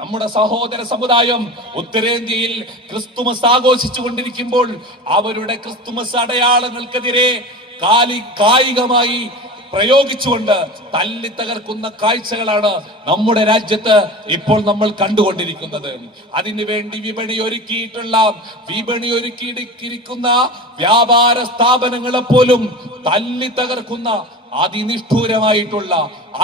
നമ്മുടെ സഹോദര സമുദായം ഉത്തരേന്ത്യയിൽ ക്രിസ്തുമസ് ആഘോഷിച്ചു കൊണ്ടിരിക്കുമ്പോൾ അവരുടെ ക്രിസ്തുമസ് അടയാളങ്ങൾക്കെതിരെ കായികമായി പ്രയോഗിച്ചുകൊണ്ട് തല്ലി തകർക്കുന്ന കാഴ്ചകളാണ് നമ്മുടെ രാജ്യത്ത് ഇപ്പോൾ നമ്മൾ കണ്ടുകൊണ്ടിരിക്കുന്നത്. അതിനുവേണ്ടി വിപണി ഒരുക്കിയിരിക്കുന്ന വ്യാപാര സ്ഥാപനങ്ങളെ പോലും തല്ലി തകർക്കുന്ന അതിനിഷ്ഠൂരമായിട്ടുള്ള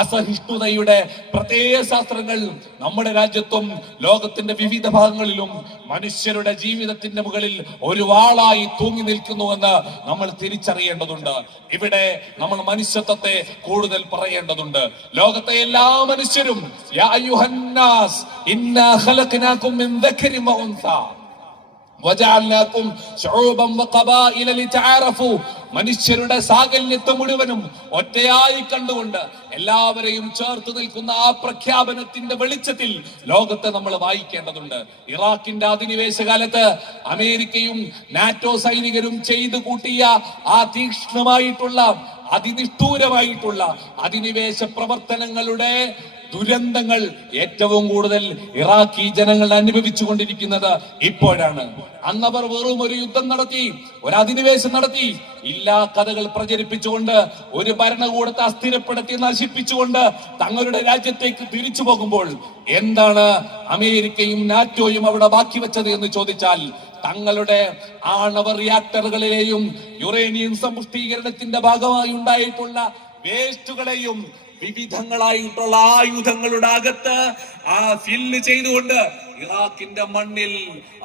അസഹിഷ്ണുതയുടെ പ്രത്യയശാസ്ത്രങ്ങൾ നമ്മുടെ രാജ്യത്തും ലോകത്തിന്റെ വിവിധ ഭാഗങ്ങളിലും മനുഷ്യരുടെ ജീവിതത്തിന്റെ മുകളിൽ ഒരു വാളായി തൂങ്ങി നിൽക്കുന്നുവെന്ന് നമ്മൾ തിരിച്ചറിയേണ്ടതുണ്ട്. ഇവിടെ നമ്മൾ മനുഷ്യത്വത്തെ കൂടുതൽ പറയേണ്ടതുണ്ട്. ലോകത്തെ എല്ലാ മനുഷ്യരും യാ അയ്യുഹന്നാസ് ഇന്നാ ഖലഖനാകും മിൻ ദക്കരിൻ വ ഉൻസാ വജഅൽനാകും ശുഊബൻ വഖബായില ലിതആറഫു. മനുഷ്യരുടെ സാകല്യത്തെ മുഴുവനും ഒറ്റയായി കണ്ടുകൊണ്ട് എല്ലാവരെയും ചേർത്ത് നിൽക്കുന്ന ആ പ്രഖ്യാപനത്തിന്റെ വെളിച്ചത്തിൽ ലോകത്തെ നമ്മൾ വായിക്കേണ്ടതുണ്ട്. ഇറാഖിന്റെ അധിനിവേശ കാലത്ത് അമേരിക്കയും നാറ്റോ സൈനികരും ചെയ്തു കൂട്ടിയ ആ തീക്ഷ്ണമായിട്ടുള്ള അതിനിഷ്ഠൂരമായിട്ടുള്ള അധിനിവേശ പ്രവർത്തനങ്ങളുടെ ദുരന്തങ്ങൾ ഏറ്റവും കൂടുതൽ ഇറാഖി ജനങ്ങൾ അനുഭവിച്ചു കൊണ്ടിരിക്കുന്നത് ഇപ്പോഴാണ്. അന്നവർ വെറും ഒരു യുദ്ധം നടത്തി, ഒരു അധിനിവേശം നടത്തി, ഇല്ലാ കഥകൾ പ്രചരിപ്പിച്ചുകൊണ്ട്, ഒരു ഭരണകൂടത്തെ അസ്ഥിരപ്പെടുത്തി നശിപ്പിച്ചുകൊണ്ട് തങ്ങളുടെ രാജ്യത്തേക്ക് തിരിച്ചു പോകുമ്പോൾ എന്താണ് അമേരിക്കയും നാറ്റോയും അവിടെ ബാക്കി വെച്ചത് എന്ന് ചോദിച്ചാൽ, തങ്ങളുടെ ആണവ റിയാക്ടറുകളിലെയും യുറേനിയം സമ്പുഷ്ടീകരണത്തിന്റെ ഭാഗമായി ഉണ്ടായിട്ടുള്ള വേസ്റ്റുകളെയും വിവിധങ്ങളായിട്ടുള്ള ആയുധങ്ങളുടെ അകത്ത് ഫില്ല് ചെയ്തുകൊണ്ട് ഇറാഖിന്റെ മണ്ണിൽ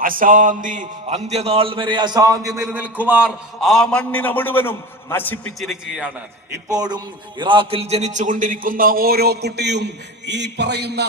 അശാന്തി, അന്ത്യനാൾ വരെ അശാന്തി നിലനിൽക്കുമാർ ആ മണ്ണിനെ മുഴുവനും നശിപ്പിച്ചിരിക്കുകയാണ്. ഇപ്പോഴും ഇറാഖിൽ ജനിച്ചുകൊണ്ടിരിക്കുന്ന ഓരോ കുട്ടിയും ഈ പറയുന്ന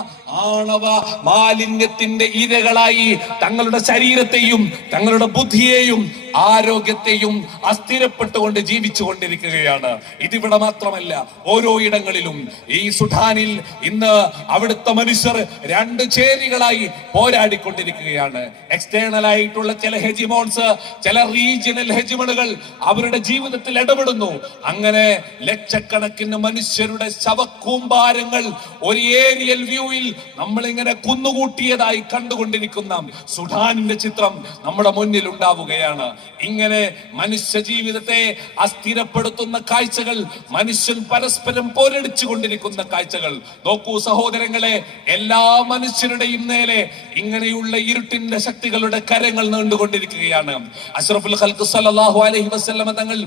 ആണവ മാലിന്യത്തിന്റെ ഇരകളായി തങ്ങളുടെ ശരീരത്തെയും തങ്ങളുടെ ബുദ്ധിയെയും ആരോഗ്യത്തെയും അസ്ഥിരപ്പെട്ടുകൊണ്ട് ജീവിച്ചു കൊണ്ടിരിക്കുകയാണ്. ഇതിവിടെ മാത്രമല്ല, ഓരോ ഇടങ്ങളിലും. ഈ സുഡാനിൽ ഇന്ന് അവിടുത്തെ മനുഷ്യർ രണ്ട് ചേരികളായി പോരാടിക്കൊണ്ടിരിക്കുകയാണ്. എക്സ്റ്റേണൽ ആയിട്ടുള്ള ചില ഹെജിമോൺസ്, ചില റീജിയണൽ ഹെജിമണുകൾ അവരുടെ ജീവിതത്തിൽ ഇടപെടുന്നു. അങ്ങനെ ലക്ഷക്കണക്കിന് മനുഷ്യരുടെ ശവക്കൂമ്പാരങ്ങൾ ഒരു ഏരിയൽ വ്യൂവിൽ നമ്മളിങ്ങനെ കുന്നുകൂട്ടിയതായി കണ്ടുകൊണ്ടിരിക്കുന്ന സുഡാനിന്റെ ചിത്രം നമ്മുടെ മുന്നിൽ ഉണ്ടാവുകയാണ്. ഇങ്ങനെ മനുഷ്യ ജീവിതത്തെ അസ്ഥിരപ്പെടുത്തുന്ന കാഴ്ചകൾ, മനുഷ്യൻ പരസ്പരം പോരടിച്ചു കൊണ്ടിരിക്കുന്ന കാഴ്ചകൾ നോക്കൂ സഹോദരങ്ങളെ. എല്ലാ മനുഷ്യരുടെയും നേരെ ഇങ്ങനെയുള്ള ഇരുട്ടിന്റെ ശക്തികളുടെ കരങ്ങൾ നീണ്ടുകൊണ്ടിരിക്കുകയാണ്. അഷ്റഫുൽ ഖൽഖ് സല്ലല്ലാഹു അലൈഹി വസല്ലം തങ്ങൾ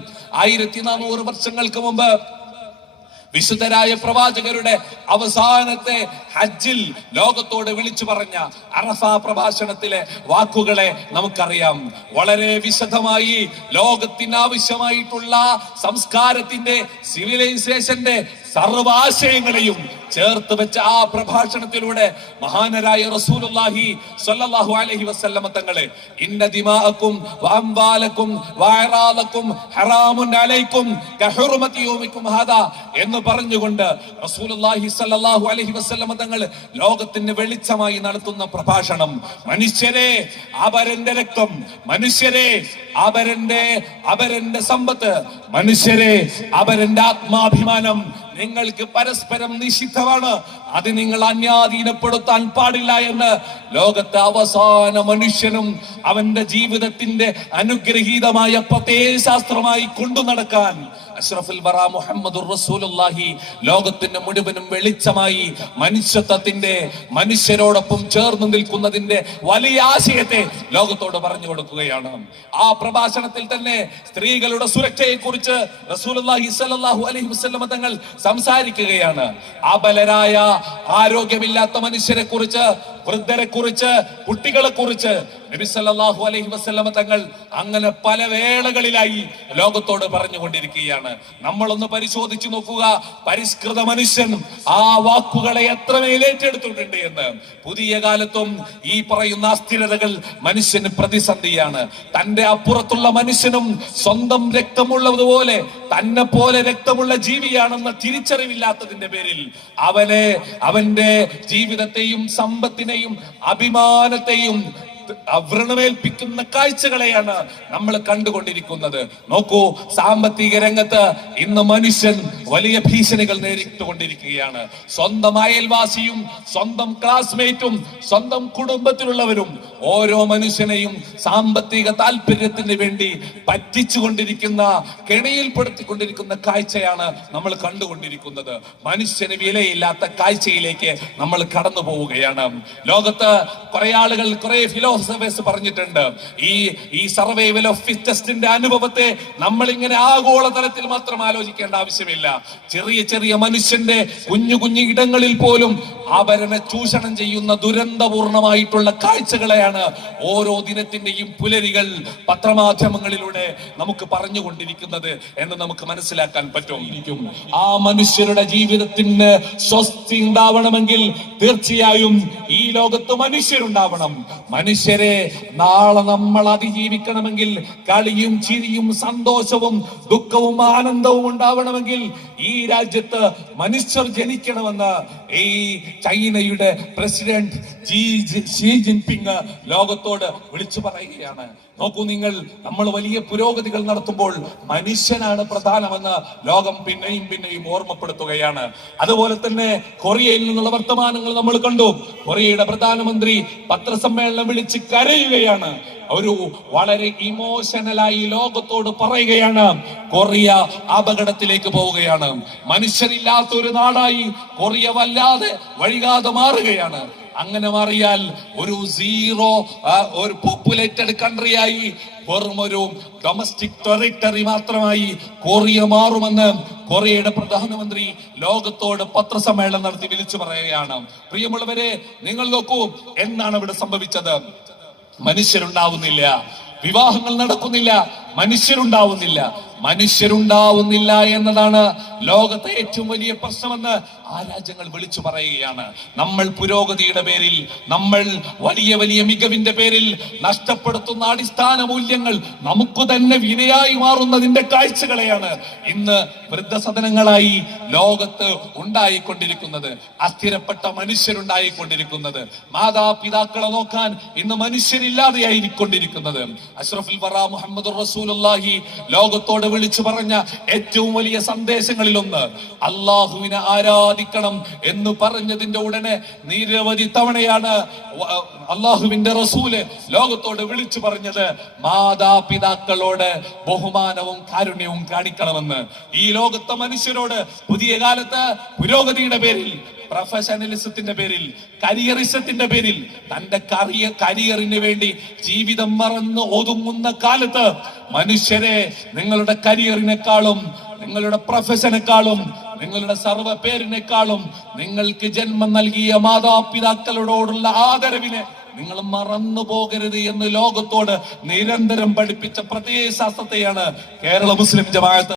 1400 വർഷങ്ങൾക്ക് മുമ്പ് വിശുദ്ധരായ പ്രവാചകരുടെ അവസാനത്തെ ഹജ്ജിൽ ലോകത്തോട് വിളിച്ചു പറഞ്ഞ അറഫ പ്രഭാഷണത്തിലെ വാക്കുകളെ നമുക്കറിയാം. വളരെ വിശദമായി ലോകത്തിനാവശ്യമായിട്ടുള്ള സംസ്കാരത്തിന്റെ, സിവിലൈസേഷന്റെ സർവാശയങ്ങളെയും ചേർത്ത് വെച്ച ആ പ്രഭാഷണത്തിലൂടെ മഹാനരായ റസൂലുള്ളാഹി സ്വല്ലല്ലാഹു അലൈഹി വസല്ലമ തങ്ങളെ ഇന്ന ദിമാഅക്കും വഅംവാലക്കും വഅറാദക്കും ഹറാമുൻ അലൈക്കും കഹുർമതി യൗമിക്കും ഹാദാ എന്ന് പറഞ്ഞുകൊണ്ട് റസൂലുള്ളാഹി സ്വല്ലല്ലാഹു അലൈഹി വസല്ലമ തങ്ങൾ ലോകത്തിന് വെളിച്ചമായി നടത്തുന്ന പ്രഭാഷണം. മനുഷ്യരെ അപരന്റെ രക്തം, മനുഷ്യരെ അപരന്റെ സമ്പത്ത്, മനുഷ്യരെ അപരന്റെ ആത്മാഭിമാനം നിങ്ങൾക്ക് പരസ്പരം നിഷിദ്ധമാണ്. അത് നിങ്ങൾ അന്യാധീനപ്പെടുത്താൻ പാടില്ല എന്ന് ലോകത്തെ അവസാന മനുഷ്യനും അവന്റെ ജീവിതത്തിന്റെ അനുഗ്രഹീതമായ പ്രത്യയശാസ്ത്രമായി കൊണ്ടു നടക്കാൻ അഷ്റഫുൽ വറ മുഹമ്മദുർ റസൂലുള്ളാഹി ലോകത്തിന് മുഴുവനും വെളിച്ചമായി മനുഷ്യത്വത്തിന്റെ, മനുഷ്യരോടൊപ്പം ചേർന്ന് നിൽക്കുന്നതിന്റെ വലിയ ആശയത്തെ ലോകത്തോട് പറഞ്ഞു കൊടുക്കുകയാണ്. ആ പ്രഭാഷണത്തിൽ തന്നെ സ്ത്രീകളുടെ സുരക്ഷയെ കുറിച്ച് റസൂലുള്ളാഹി സ്വല്ലല്ലാഹു അലൈഹി വസല്ലം തങ്ങൾ സംസാരിക്കുകയാണ്. അബലരായ, ആരോഗ്യമില്ലാത്ത മനുഷ്യരെ കുറിച്ച്, വൃദ്ധരെ കുറിച്ച്, കുട്ടികളെ കുറിച്ച് നബി സല്ലല്ലാഹു അലൈഹി വസല്ലം തങ്ങൾ അങ്ങനെ പല വേളകളിലായി ലോകത്തോട് പറഞ്ഞുകൊണ്ടിരിക്കുകയാണ്. നമ്മളൊന്ന് പരിശോധിച്ചു നോക്കുക, പരിഷ്കൃത മനുഷ്യൻ ആ വാക്കുകളെ എത്രമേൽ ഏറ്റെടുത്തിട്ടുണ്ട് എന്ന്. പുതിയ കാലത്തും ഈ പറയുന്ന അസ്ഥിരതകൾ മനുഷ്യന് പ്രതിസന്ധിയാണ്. തന്റെ അപ്പുറത്തുള്ള മനുഷ്യനും സ്വന്തം രക്തമുള്ളതുപോലെ തന്നെ പോലെ രക്തമുള്ള ജീവിയാണെന്ന തിരിച്ചറിവില്ലാത്തതിന്റെ പേരിൽ അവന്റെ ജീവിതത്തെയും സമ്പത്തിനെയും അഭിമാനത്തെയും വ്രണമേൽപ്പിക്കുന്ന കാഴ്ചകളെയാണ് നമ്മൾ കണ്ടുകൊണ്ടിരിക്കുന്നത്. നോക്കൂ, സാമ്പത്തിക രംഗത്ത് ഇന്ന് മനുഷ്യൻ വലിയ ഭീഷണികൾ നേരിട്ടുകൊണ്ടിരിക്കുകയാണ്. സ്വന്തം അയൽവാസിയും സ്വന്തം ക്ലാസ്മേറ്റും സ്വന്തം കുടുംബത്തിലുള്ളവരും ഓരോ മനുഷ്യനെയും സാമ്പത്തിക താല്പര്യത്തിന് വേണ്ടി പറ്റിച്ചുകൊണ്ടിരിക്കുന്ന, കെണിയിൽപ്പെടുത്തിക്കൊണ്ടിരിക്കുന്ന കാഴ്ചയാണ് നമ്മൾ കണ്ടുകൊണ്ടിരിക്കുന്നത്. മനുഷ്യന് വിലയില്ലാത്ത കാഴ്ചയിലേക്ക് നമ്മൾ കടന്നു പോവുകയാണ്. ലോകത്ത് കുറെ ആളുകൾ, കുറെ ഫിലോസഫേഴ്സ് പറഞ്ഞിട്ടുണ്ട്, ഈ സർവൈവൽ ഓഫ് ഫിറ്റസ്റ്റിന്റെ അനുഭവത്തെ നമ്മൾ ഇങ്ങനെ ആഗോളതലത്തിൽ മാത്രം ആലോചിക്കേണ്ട ആവശ്യമില്ല. ചെറിയ ചെറിയ മനുഷ്യന്റെ കുഞ്ഞു കുഞ്ഞു ഇടങ്ങളിൽ പോലും അവരനെ ചൂഷണം ചെയ്യുന്ന ദുരന്തപൂർണമായിട്ടുള്ള കാഴ്ചകളെയാണ് ഓരോ ദിനത്തിന്റെയും പുലരികൾ പത്രമാധ്യമങ്ങളിലൂടെ നമുക്ക് പറഞ്ഞുകൊണ്ടിരിക്കുന്നത് എന്ന് നമുക്ക് മനസ്സിലാക്കാൻ പറ്റും. ആ മനുഷ്യരുടെ ജീവിതത്തിന് സ്വസ്തി ഉണ്ടാവണമെങ്കിൽ തീർച്ചയായും ഈ ലോകത്ത് മനുഷ്യരുണ്ടാവണം. മനുഷ്യരെ നാളെ നമ്മൾ അതിജീവിക്കണമെങ്കിൽ, കളിയും ചിരിയും സന്തോഷവും ദുഃഖവും ആനന്ദവും ഉണ്ടാവണമെങ്കിൽ ഈ രാജ്യത്ത് മനുഷ്യർ ജനിക്കണമെന്ന് ഈ ചൈനയുടെ പ്രസിഡന്റ് ഷീ ജിൻപിങ് ലോകത്തോട് വിളിച്ചു പറയുകയാണ്. നോക്കൂ നിങ്ങൾ, നമ്മൾ വലിയ പുരോഗതികൾ നടത്തുമ്പോൾ മനുഷ്യനാണ് പ്രധാനമെന്ന് ലോകം പിന്നെയും പിന്നെയും ഓർമ്മപ്പെടുത്തുകയാണ്. അതുപോലെ തന്നെ കൊറിയയിൽ നിന്നുള്ള വർത്തമാനങ്ങൾ നമ്മൾ കണ്ടു. കൊറിയയുടെ പ്രധാനമന്ത്രി പത്രസമ്മേളനം വിളിച്ച് കരയുകയാണ്. ഒരു വളരെ ഇമോഷണലായി ലോകത്തോട് പറയുകയാണ്, കൊറിയ അപകടത്തിലേക്ക് പോവുകയാണ്. മനുഷ്യരില്ലാത്ത ഒരു നാടായി കൊറിയ വല്ലാതെ വഴികാതെ മാറുകയാണ്. അങ്ങനെ മാറിയാൽ ഒരു ഒരു പോപ്പുലേറ്റഡ് കൺട്രിയായി, വെറും ഒരു ഡൊമസ്റ്റിക് ടെറിട്ടറി മാത്രമായി കൊറിയ മാറുമെന്ന് കൊറിയയുടെ പ്രധാനമന്ത്രി ലോകത്തോട് പത്രസമ്മേളനം നടത്തി വിളിച്ചു പറയുകയാണ്. പ്രിയമുള്ളവരെ, നിങ്ങൾ നോക്കൂ, എന്താണ് ഇവിടെ സംഭവിച്ചത്? മനുഷ്യരുണ്ടാവുന്നില്ല, വിവാഹങ്ങൾ നടക്കുന്നില്ല, മനുഷ്യരുണ്ടാവുന്നില്ല എന്നതാണ് ലോകത്തെ ഏറ്റവും വലിയ പ്രശ്നമെന്ന് ആ രാജ്യങ്ങൾ വിളിച്ചു പറയുകയാണ്. നമ്മൾ പുരോഗതിയുടെ പേരിൽ, നമ്മൾ വലിയ വലിയ മികവിന്റെ പേരിൽ നഷ്ടപ്പെടുത്തുന്ന അടിസ്ഥാന മൂല്യങ്ങൾ നമുക്ക് തന്നെ വിനയായി മാറുന്നതിന്റെ കാഴ്ചകളെയാണ് ഇന്ന് വൃദ്ധസദനങ്ങളായി ലോകത്ത് ഉണ്ടായിക്കൊണ്ടിരിക്കുന്നത്. അസ്ഥിരപ്പെട്ട മനുഷ്യരുണ്ടായിക്കൊണ്ടിരിക്കുന്നത്. മാതാപിതാക്കളെ നോക്കാൻ ഇന്ന് മനുഷ്യരില്ലാതെയായിക്കൊണ്ടിരിക്കുന്നത്. അഷ്റഫുൽ വറ മുഹമ്മദുർ റസൂലുള്ളാഹി ലോകത്തോട് വിളിച്ചു പറഞ്ഞ ഏറ്റവും വലിയ സന്ദേശങ്ങളിലൊന്ന് അള്ളാഹുവിനെ ആരാധിക്കണം എന്ന് പറഞ്ഞതിന്റെ ഉടനെ നിരവധി തവണയാണ് അള്ളാഹുവിന്റെ റസൂല് ലോകത്തോട് വിളിച്ചു പറഞ്ഞത് മാതാപിതാക്കളോട് ബഹുമാനവും കാരുണ്യവും കാണിക്കണമെന്ന്. ഈ ലോകത്തെ മനുഷ്യരോട് പുതിയ കാലത്ത് പുരോഗതിയുടെ പേരിൽ, പ്രൊഫഷണലിസത്തിന്റെ പേരിൽ, കരിയറിസത്തിന്റെ പേരിൽ, തന്റെ കരിയറിന് വേണ്ടി ജീവിതം മറന്ന് ഒതുങ്ങുന്ന കാലത്ത് മനുഷ്യരെ നിങ്ങളുടെ കരിയറിനേക്കാളും, നിങ്ങളുടെ പ്രൊഫഷനേക്കാളും, നിങ്ങളുടെ സർവ്വ പേരിനേക്കാളും നിങ്ങൾക്ക് ജന്മം നൽകിയ മാതാപിതാക്കളോടുള്ള ആദരവിനെ നിങ്ങൾ മറന്നു പോകരുത് എന്ന് ലോകത്തോട് നിരന്തരം പഠിപ്പിച്ച പ്രത്യയശാസ്ത്രത്തെയാണ് കേരള മുസ്ലിം ജമാഅത്ത്